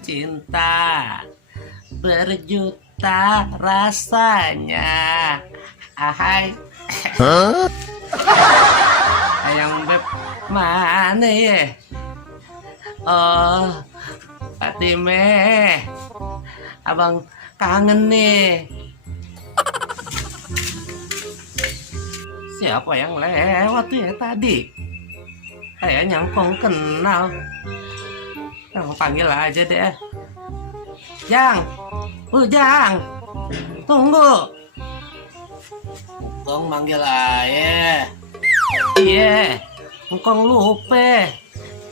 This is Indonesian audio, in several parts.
cinta berjuta rasanya. Ahai. Ayang beb mana ya? Oh, Fatime, abang kangen nih. Siapa yang lewat ya tadi? Kayaknya nyangkong kenal. Panggil aja deh. Jang, Jang, tunggu. Engkong manggil aja. Iya, engkong lupa.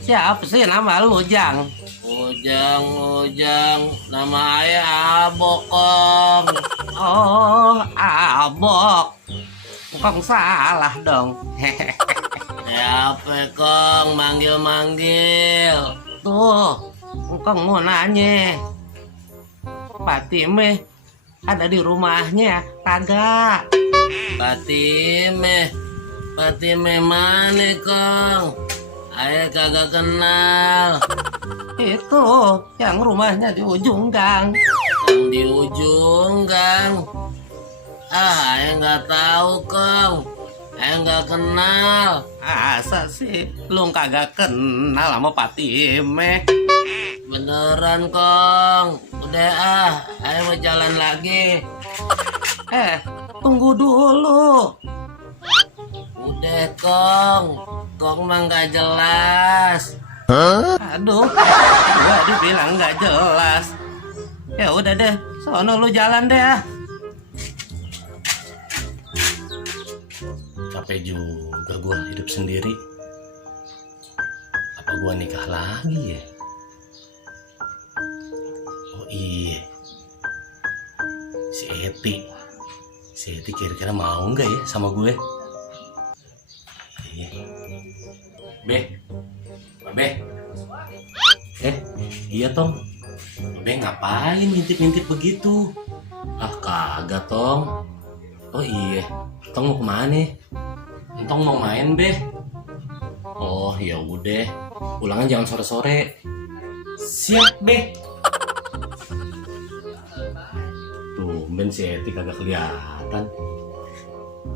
Siapa sih nama lu, Jang? Ujang, nama ayah Abok, Kong. Oh, Abok. Engkong salah dong. Siapa, Kong? Manggil-manggil. Tuh, engkong mau nanya. Fatime ada di rumahnya, kagak? Fatime mana, Kong? Ayah kagak kenal. Itu yang rumahnya di ujung gang. Yang di ujung gang? Ah, ayah nggak tahu, Kong. Ayah nggak kenal. Asa sih lu kagak kenal sama Fatime? Beneran, Kong. Udah ayah mau jalan lagi. Tunggu dulu. Udah, Kong mah nggak jelas. Aduh, gua dibilang nggak jelas. Ya udah deh, sono lu jalan deh. Capek juga gua hidup sendiri. Apa gua nikah lagi ya? Oh iya, si Eti kira-kira mau nggak ya sama gue? Be. Iya Tong. Be ngapain ngintip-ngintip begitu? Ah kagak Tong. Oh iya, Tong mau kemana? Tong mau main Be. Oh ya udah, pulangnya jangan sore-sore. Siap Be. Tumben si Eti kagak kelihatan.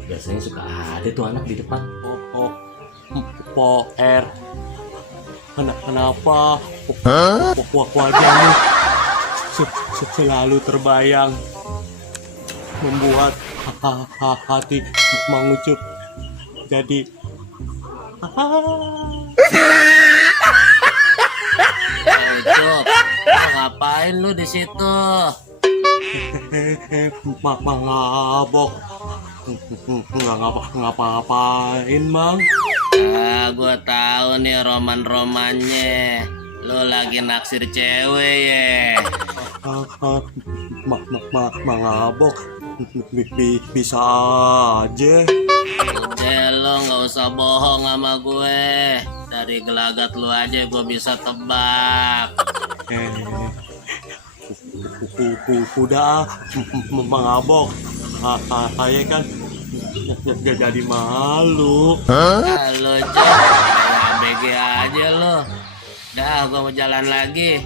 Biasanya suka ada tuh anak di depan. Poer. Kenapa wajahmu selalu terbayang, membuat hati mengucup jadi Ucup, ngapain lu di situ? Mabok. Nggak ngapa-ngapain, Mang. Gua tahu nih roman-romannya. Lu lagi naksir cewek ya. Mabok. Bisa aja. Udah lo nggak usah bohong sama gue. Dari gelagat lu aja gue bisa tebak. Udah mengabok. Saya kan gak jadi malu. Halo Cok, kayak ABG aja lo. Dah gue mau jalan lagi.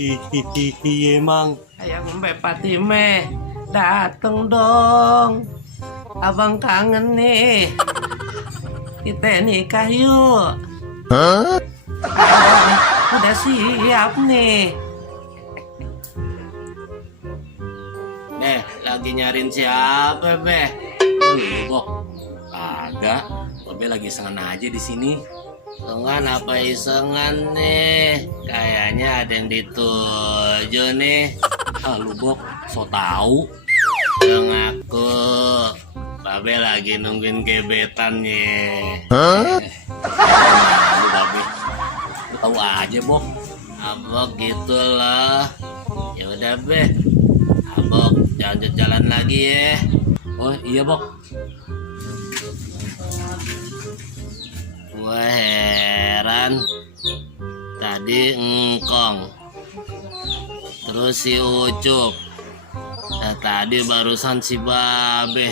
Iya Mang. Ayang Mbak Fatime, dateng dong. Abang kangen nih. Kita nikah yuk. Abang udah siap nih. Lagi nyariin siapa, Be? Lu kok kagak? Be lagi isengan aja di sini. Isengan apa isengan nih? Kayaknya ada yang dituju nih. Lu Bok, so tau. Yang aku Babe lagi nungguin gebetannya. Lu Babe, lu tahu aja, Bok. Abok gitu loh. Ya udah, Be. Abok jalan lagi ya. Oh iya Bok. Gue heran. Tadi engkong, terus si Ucup, tadi barusan si Babe.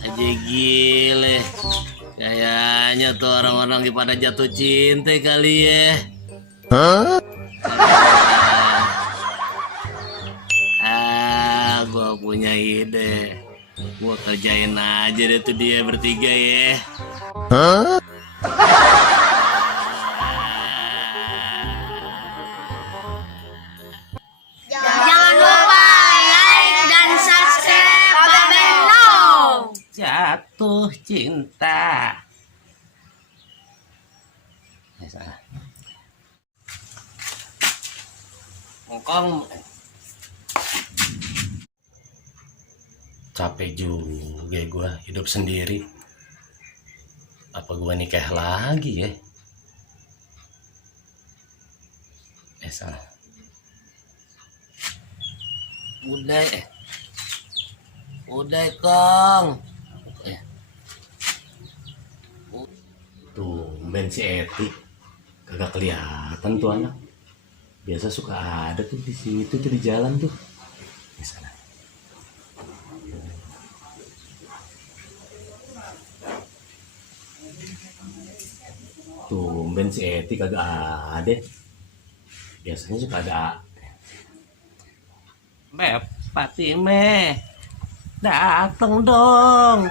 Aja gile. Kayaknya tuh orang-orang lagi pada jatuh cinta kali ya. Gua punya ide. Gua kerjain aja deh tuh dia bertiga ya. Jangan lupa like dan subscribe Babel Now. Jatuh cinta. Salah. Ngkong. Capek juga gue hidup sendiri. Apa gue nikah lagi ya? Salah. Udah Kong. Tumben si Eti kagak kelihatan tuh anak. Biasa suka ada tuh di situ tuh di jalan tuh. Sana. Tumben si Eti kagak ada. Biasanya suka ada. Beb, Fatime, dateng dong.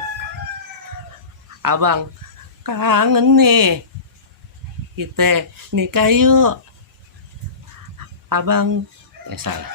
Abang kangen nih. Kita nikah yuk. Abang salah.